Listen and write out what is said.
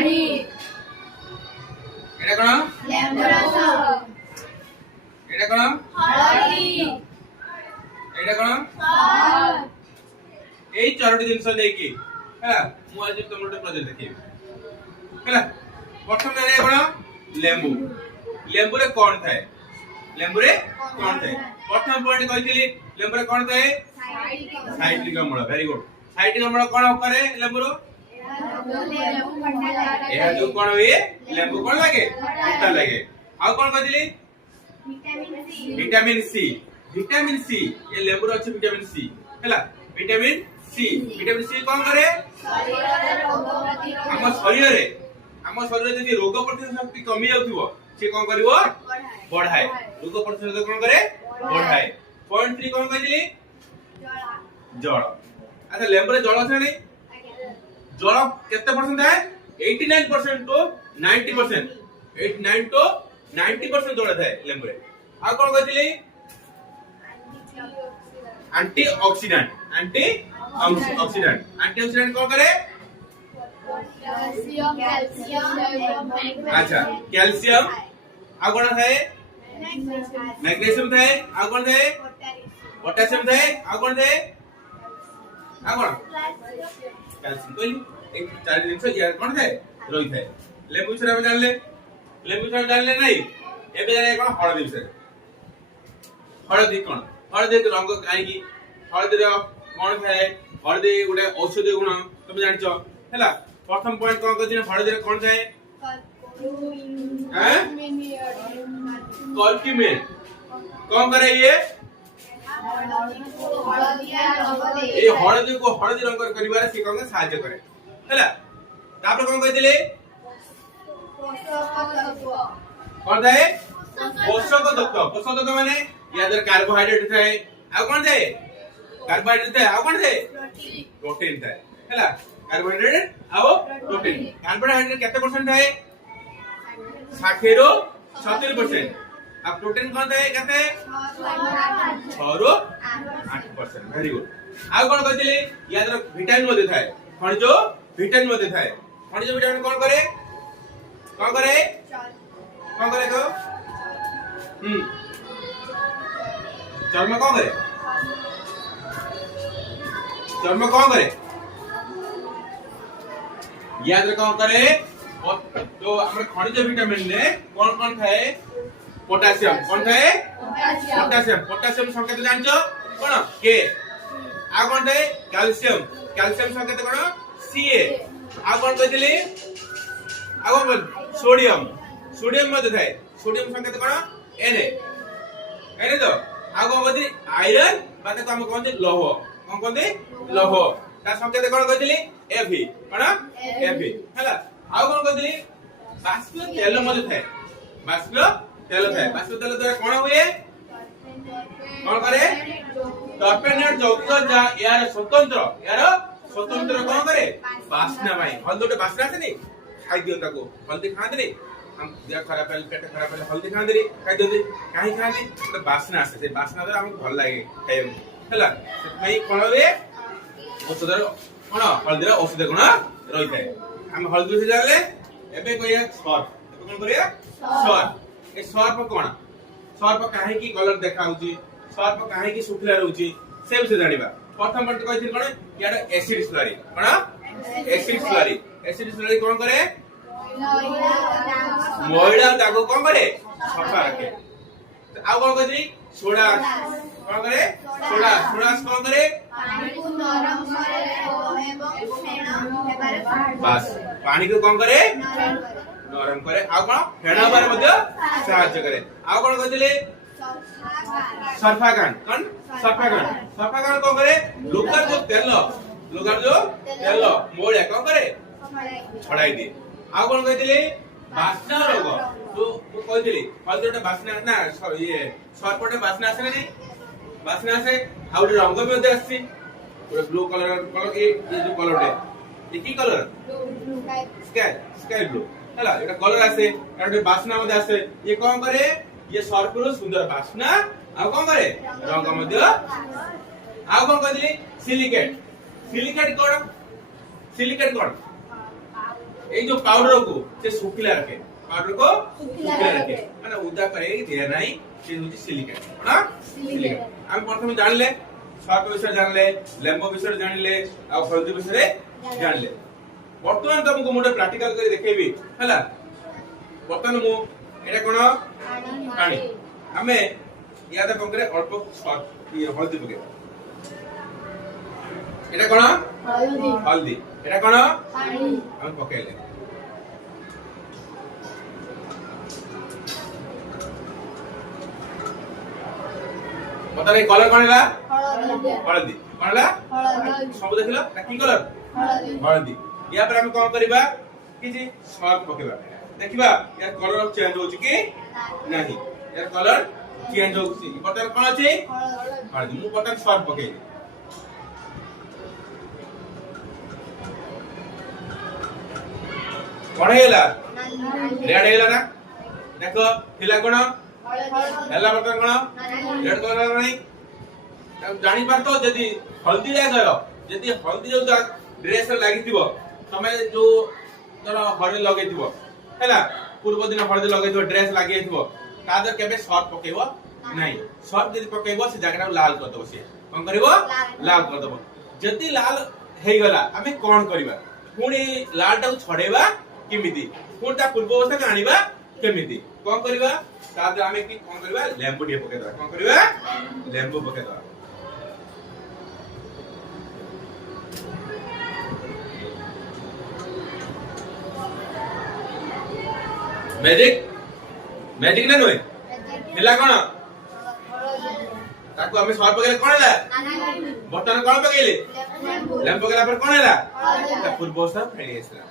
ହାଡି এটা কোন ଲେମ୍ବୁ ରସ এটা কোন ହଳଦୀ এটা কোন salt এই চারটি জিনিস নেইকি হ্যাঁ ମୁଁ ଆଜି ତମକୁ ଗୋଟେ ପ୍ରୋଜେକ୍ଟ ଦେଖେଇବି ହେଲା ପ୍ରଥମ ଜାଣିବା କୋଣ ଲେମ୍ବୁ ଲେମ୍ବୁରେ କୋଣ ଥାଏ ଲେମ୍ବୁରେ କୋଣ ଥାଏ ପ୍ରଥମ ପଏଣ୍ଟ କହିଥିଲି ଲେମ୍ବୁରେ କୋଣ ଥାଏ ସାଇଟ୍ରିକ ଅମ୍ଳ ଭେରି ଗୁଡ ସାଇଟ୍ରିକ ଅମ୍ଳ କୋଣ ଉପରେ ଲେମ୍ବୁର ଏହା ଯୋଉ କୋଣ ହୁଏ ଲେମ୍ବୁ କୋଣ ଲାଗେ ଖଟା ଲାଗେ ଆଉ କୋଣ କହିଥିଲି विटामिन सी ये लेंबू रे अछि विटामिन सी हैला विटामिन सी कोन करे हम शरीर जदी रोग प्रतिरोधक शक्ति कमी जाउथिबो से कोन करिवो बढ़ाए रोग प्रतिरोधक कोन करे बढ़ाए पॉइंट 3 कोन कहली जल अच्छा लेंबू रे जल छै नै जल केते परसेंट है 89% टू 90% 89 टू 90% जल थाए लेंबू रे आ कोन कहली एंटीऑक्सीडेंट कोन करे अच्छा कैल्शियम आ कोन थाए मैग्नीशियम थाए आ कोन थाए पोटेशियम थाए आ कोन थाए आ कोन कैल्शियम कोई एक चार दिन से यार कोन थाए रही थाए लेंबू छरा में जानले नहीं एबे जाने कोन हळदी विषय हळदी कोन हळदी रंग काई की हळदी रे कोन थाए हळदी गुडे औषधीय गुण तुम जानछो हैला प्रथम पॉइंट कोन कहदिन हळदी रे कोन थाए हैं कर्क्यूमिन कोन करे ये हळदी को हळदी रंग करिवारे से कोन सहायता करे हैला तापर कोन कहदिले कोन थाए पोषक तत्व माने या दर कार्बोहाइड्रेट थाए आ कोन थाए कार्बोहाइड्रेट थाए आ कोन थाए प्रोटीन थाए हैला कार्बोहाइड्रेट आ प्रोटीन कार्बोहाइड्रेट केते परसेंट थाए 60 रो 70% आ प्रोटीन कोन थाए केते 6 रो 8% वेरी गुड आ कोन कहतिले या दर विटामिन मध्ये थाए खनिज विटामिन मध्ये थाए खनिज विटामिन कोन करे को चर्म कौन करे याद रख कौन करे तो हमरे खनिज विटामिन ने कौन थाए पोटेशियम पोटेशियम संकेत जानछो कोन के आ कोन थाए कैल्शियम संकेत कोन सीए आ कोन कहतिली आ कोन सोडियम मध्ये थाए सोडियम संकेत कोन एन तो आगो बदी आयरन बाते को हम कहते लौह कोन कहते लौह ता संकेत कोन कहतिली एफी कोन एफी हला आउ कोन कहतिली बाष्प तेल मध्ये थाए बाष्प तेल द्वारा कोन हुए कोन करे टर्पेनेट जौगिक जा यार स्वतंत्र कोन करे बासना भाई हल्दी बासना आसे नहीं खाई दियो ताको हल्दी खाते नहीं हम देह खराब है पेट खराब है हल्दी खाते नहीं खाई दियो काहे खाते तो बासना आसे से बासना द्वारा हमको भल लागे खाइम हला सेतमै कोन हुए औषध कोन हल्दी रा औषध गुण रही थाए हम हल्दी से जानले एबे कहिया सर्फ कोन करिया सर्फ ए सर्फ कोन सर्फ काहे की कलर देखा होची सर्फ काहे की सुखला रहउची से से जानिबा प्रथम पॉइंट कहि कोन यार एसिड स्लरी कोन एसिड स्लरी कोन करे मोइडा ताको कोन करे सफा रखे आ कोन कहली सोडा कोन करे सोडा कोन करे पानी को नरम करे एवं फेण हेबारे बस पानी को कोन करे नरम करे आ कोन फेणाबार मध्ये सहायता करे आ कोन कहले सरफागान कोन सरफागान कोन करे लोकर जो तेल मोड़े कोन करे छड़ाई दे आ कोन कहले बासना रोग तो कहतिली हल्दीटा बासना ना ये सरपटे बासना आसे नहीं बासना आसे आ उडे रंग भी होते आसी पूरा ब्लू कलर ये जो कलर है ये की कलर स्काई ब्लू हला एटा कलर आसे एटा बासना मध्ये आसे ये कोन करे ये सर्परो सुंदर बासना आ कोन करे रंग मध्ये आ कोन कहतिली सिलिकेट कोन এই যে পাউডার को से শুকিলা রাখে পাউডার को শুকিলা শুকিলা রাখে। রাখে মানে উদা করে দিয়ে নাই সে হচ্ছে সিলিকেট না সিলিকেট আমি প্রথমে জানলে সর্প বিষয় জানলে লেম্বো বিষয় জানলে আর হলদি বিষয় জানলে বর্তমান তোমাকে মোটে প্র্যাকটিক্যাল করে দেখাইবি হলা বর্তমান মু এটা কোন পানি ଆମେ ইয়াদা কোন করে অল্প সর্প হলদি পকে এটা কোন হলদি হলদি এটা কোন পানি আমি পকাইলে পতা রে কলর কোন ହେଲା হলদি হলদি কোন ହେଲା হলদি ସବୁ ଦେଖିଲ ନା কি কলর হলদি হলদি ইয়া পরে আমি কোন କରିବା କିଛି ସର୍ଫ ପକେଇବା ଦେଖିବା ୟା କଲର ଚେଞ୍ଜ ହଉଛି କି ନାହିଁ ୟା କଲର ଚେଞ୍ଜ ହଉଛି ବର୍ତ୍ତମାନ କଣ ଅଛି ହଳଦୀ ମୁଁ ବର୍ତ୍ତମାନ ସର୍ଫ ପକେଇଲି କଣ ହେଇଗଲା ରେଡ୍ ହେଇଗଲା ନା ଦେଖ ଥିଲା କଣ ହେଲା ବର୍ତ୍ତମାନ କଣ ରେଡ୍ କଲର ନାହିଁ ଜାଣି ପାରୁଛ ଯଦି ହଳଦୀ ଲାଗିବ ଯଦି ହଳଦୀ ଯୋଉ ଡ୍ରେସ ରେ ଲାଗିଥିବ ତମେ ଯୋଉ ଧର ହଳଦୀ ଲଗେଇଥିବ ହେଲା ପୂର୍ବ ଦିନ ହଳଦୀ ଲଗେଇଥିବ ଡ୍ରେସ ଲାଗିଥିବ ତା ଦେହରେ କେବେ ସର୍ଫ ପକେଇବ ନାହିଁ ସର୍ଫ ଯଦି ପକେଇବ ସେ ଜାଗାଟାକୁ ଲାଲ କରିଦବ ସିଏ କଣ କରିବ ଲାଲ କରିଦବ ଯଦି ଲାଲ ହେଇଗଲା ଆମେ କଣ କରିବା ପୁଣି ଲାଲଟାକୁ ଛଡେଇବା କେମିତି ପୁଣି ତା ପୂର୍ବ ଅବସ୍ଥାକୁ ଆଣିବା କେମିତି କଣ କରିବା ତା ଦେହରେ ଆମେ କି କଣ କରିବା ଲେମ୍ବୁ ଟିକେ ପକେଇଦବା କଣ କରିବା ଲେମ୍ବୁ ପକେଇଦବା मैजिक मैजिक ना नुए हिला कोन ताको हमें सॉल्व पकेले कोन हैला बटन कोन पकेले लेम्प पकेला पर कोन हैला ता पूर्व अवस्था फेरी आसला